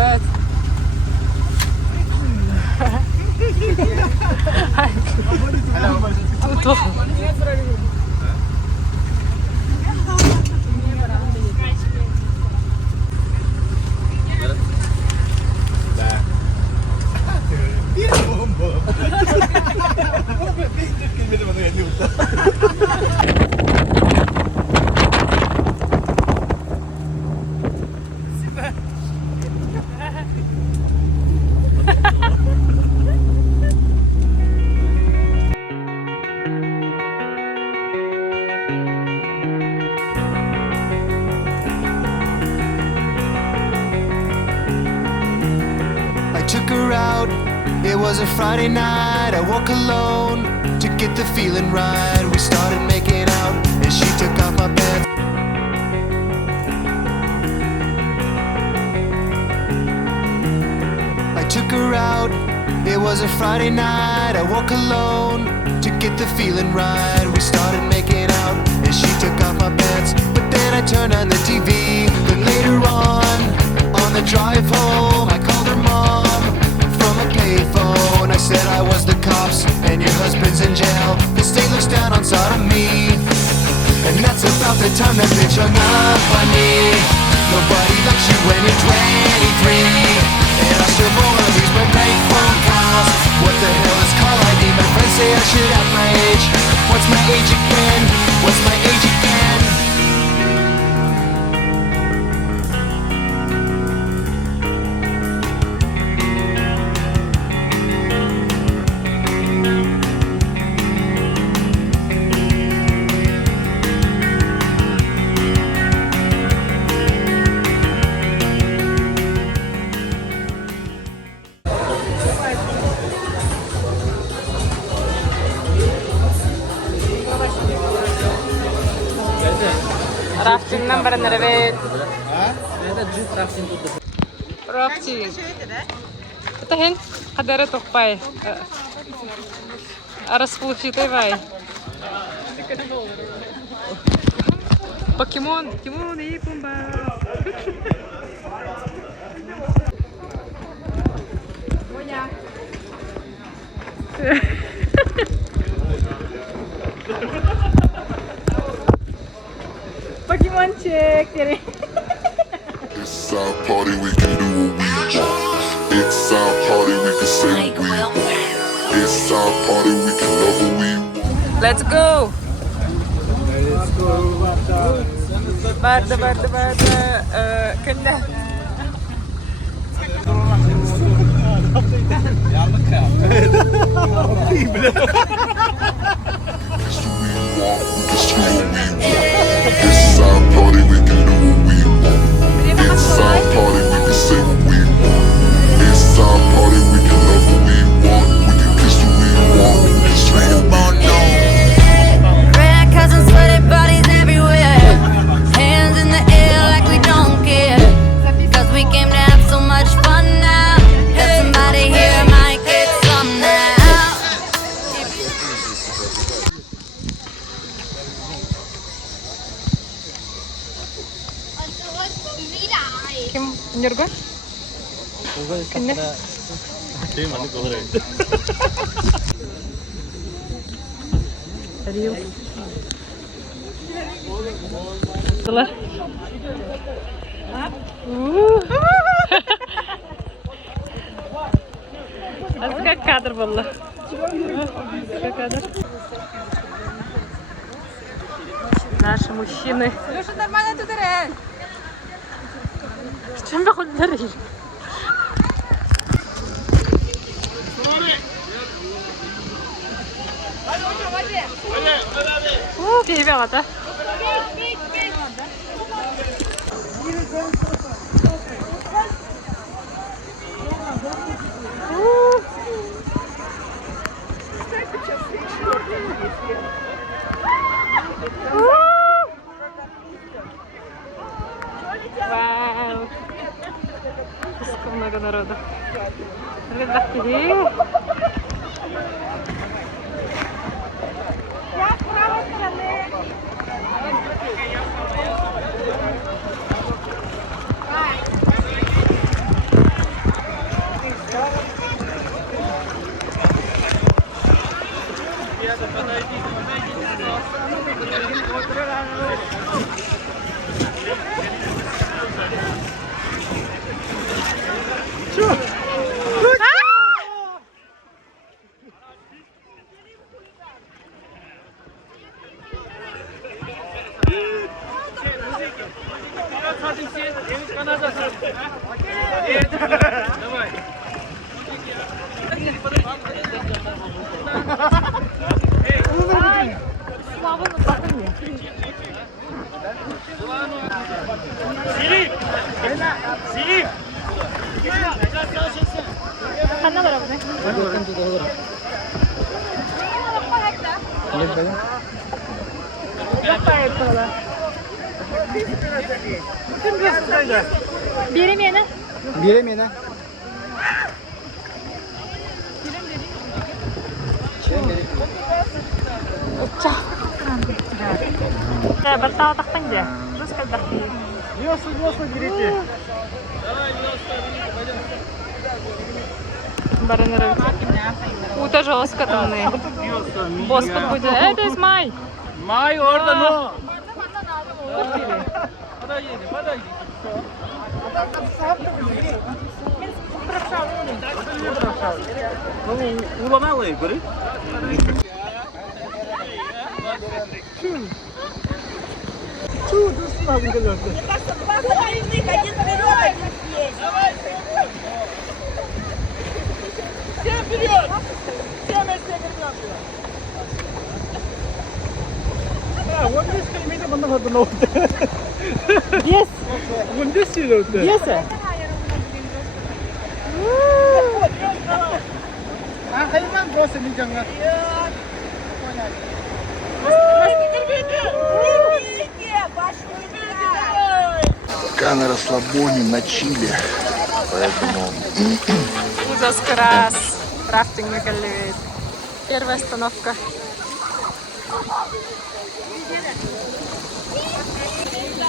Evet. Tuh. I took her out, it was a Friday night. I woke alone to get the feeling right. We started making out and she took off my pants. I took her out, it was a Friday night. I woke alone to get the feeling right. We started making out and she took off my pants. But then I turned on the TV. Then later on the drive home, I called her mom from a payphone. I said I was the cops and your husband's in jail. The state looks down on sodomy, and that's about the time that bitch hung up on me. Nobody likes you when you're 23, and I still wanna lose my prank phone calls. What the hell is call ID? My friends say I should have my age. What's my age again? What's my age again? Рафтингнан баранар evet. Рафтинг. Это хен кадары токпай. Расплывчатый вай. Покемон и пумба. Pokemonчик. It's our party, we can do what we want. It's our party, we can say what we want. It's our party, we can love what we want. Let's go. Barda. Kında. It's our party, we can do what we want. It's our party, we can say what we want. It's our party, we can love what we want. We can kiss what we want. We can swing what we want. Red cousins, sweaty bodies everywhere. Hands in the air like we don't care. Cause we came to have so much fun now. That somebody here might get some now. Kim Njurgo? Kinde? Real. Dolar. Azga kadr valla. Azga kadр. Наши мужчины. Леша, нормально ты дыряешь. В чем вы хоть дарили? Ребята. Вау! Сколько много народу. Ребята. 하나 그러네. 비리면은? 비리면은? Ya, bertahu tak tanya. Terus kan dah. Весла, берите. Баран У тоже оскотанный. Боспот будет. Это из май. Май орда, но. Уланалы, говорит? Мне кажется, два двойных, один вперед, один здесь. Давай, все вперед! Все вместе вернемся. Вот здесь кальмита банда хатына отты. Yes. Вот здесь сюда отты. Yes. Хайман просто не jangan. Пока на расслабоне, на чиле, поэтому... Ужас крас. Рафтинг накаливает. Первая остановка.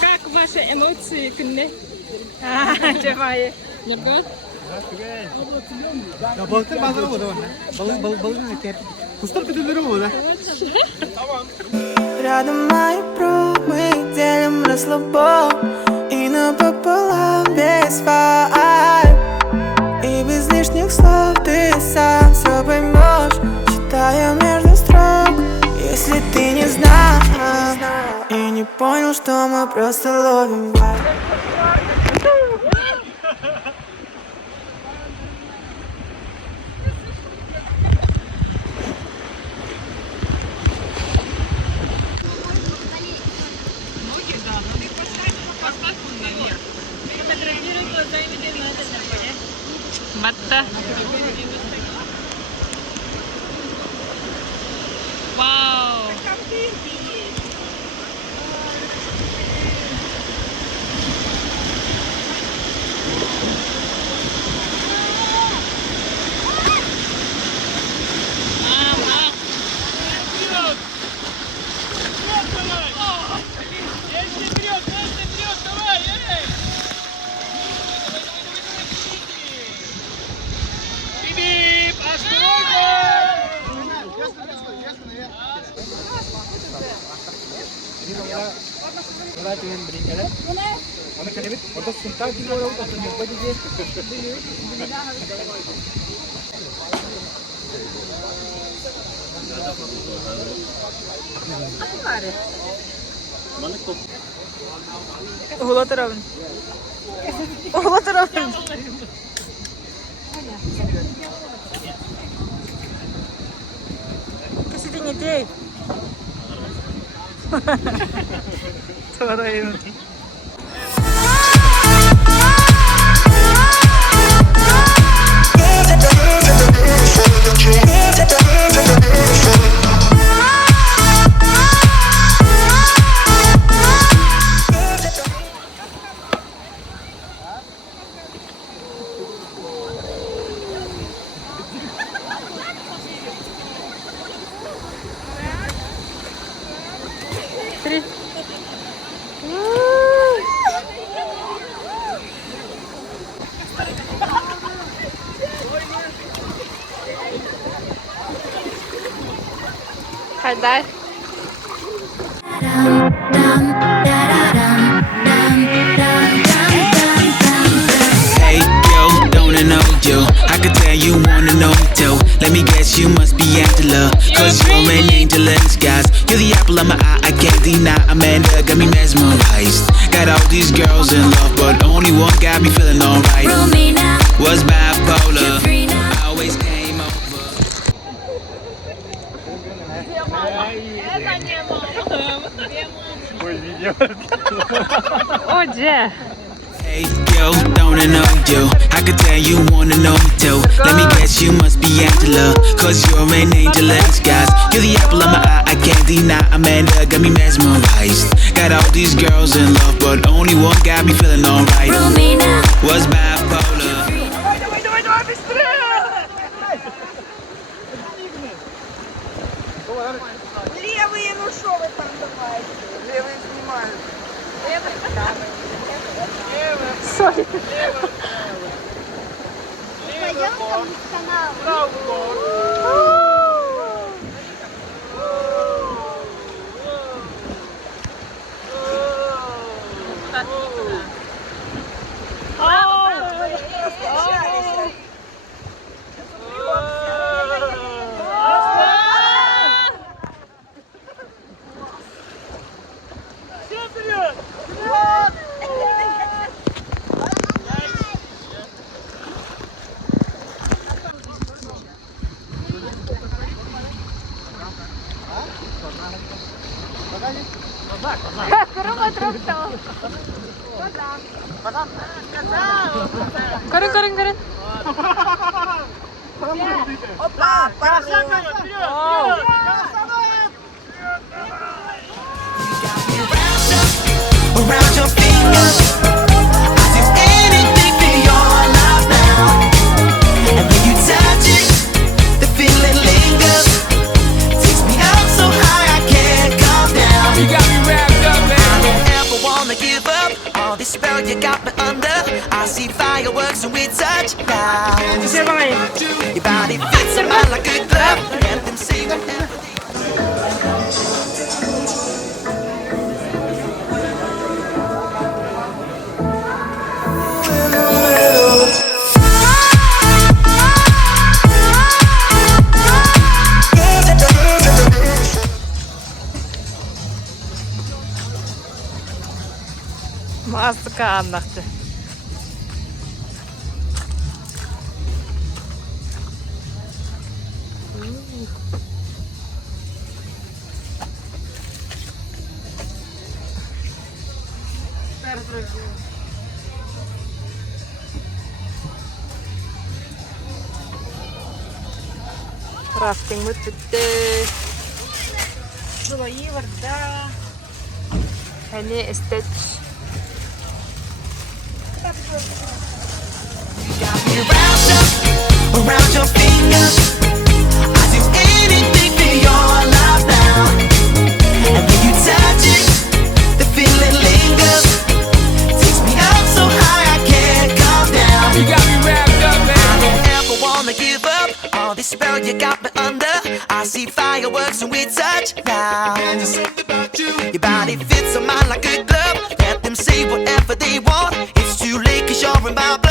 Как ваши эмоции, Кунне? Джамайя. Нергот? Ya balıklar bazıları oldu bana. Balık ne ter? Kuşlar kötüleri oldu. Рядом мои пробы, делим расслабон и напополам весь вайб. И без лишних слов ты сам все поймешь, читая между строк. Если ты не знал и не понял, что мы просто ловим вайб. Батта. Вау. Улатырабын. Улатырабын. Кесите не тей. Твараю. Три. Хайдай. Hey, yo, don't know you wanna know me too. Let me guess, you must be Angela, cause you're an angel in disguise. You're the apple of my eye, I can't deny. Amanda got me mesmerized. Got all these girls in love, but only one got me feeling alright. Romina, Was bipolar, you're free now. I always came over. О, где? Hey, yo, don't I know you? I could tell you wanna know me too. Let me guess, you must be Angela, cause you're an angel in disguise. You're the apple of my eye, I can't deny. Amanda got me mesmerized. Got all these girls in love, but only one got me feeling alright. Romina, Was bipolar. Давай, быстрее! Левые, ну шо вы там давайте? Левые снимают. Сори. Пойдем там в канал. Карин, Карин, Карин. Опа, Around your fingers, I do anything for your love now. And when you touch it, the feeling lingers. Takes me up so high I can't come down. You got me wrapped up, man. I don't ever wanna give up. All this spell you got me under. I see fireworks when we touch now. Your body fits in mine like a glove. Let them say whatever they Маска Аймахтар. Рафтинг bitti. Слои вода. Hani estet. around your fingers. I do anything for your love now. And when you touch it, the feeling lingers. Takes me up so high I can't come down. You got me wrapped up, man. I don't ever wanna give up. All this spell you got me under. I see fireworks when we touch now. There's something about you. Your body fits on mine like a glove. Let them say whatever they want. It's too late 'cause you're in my blood.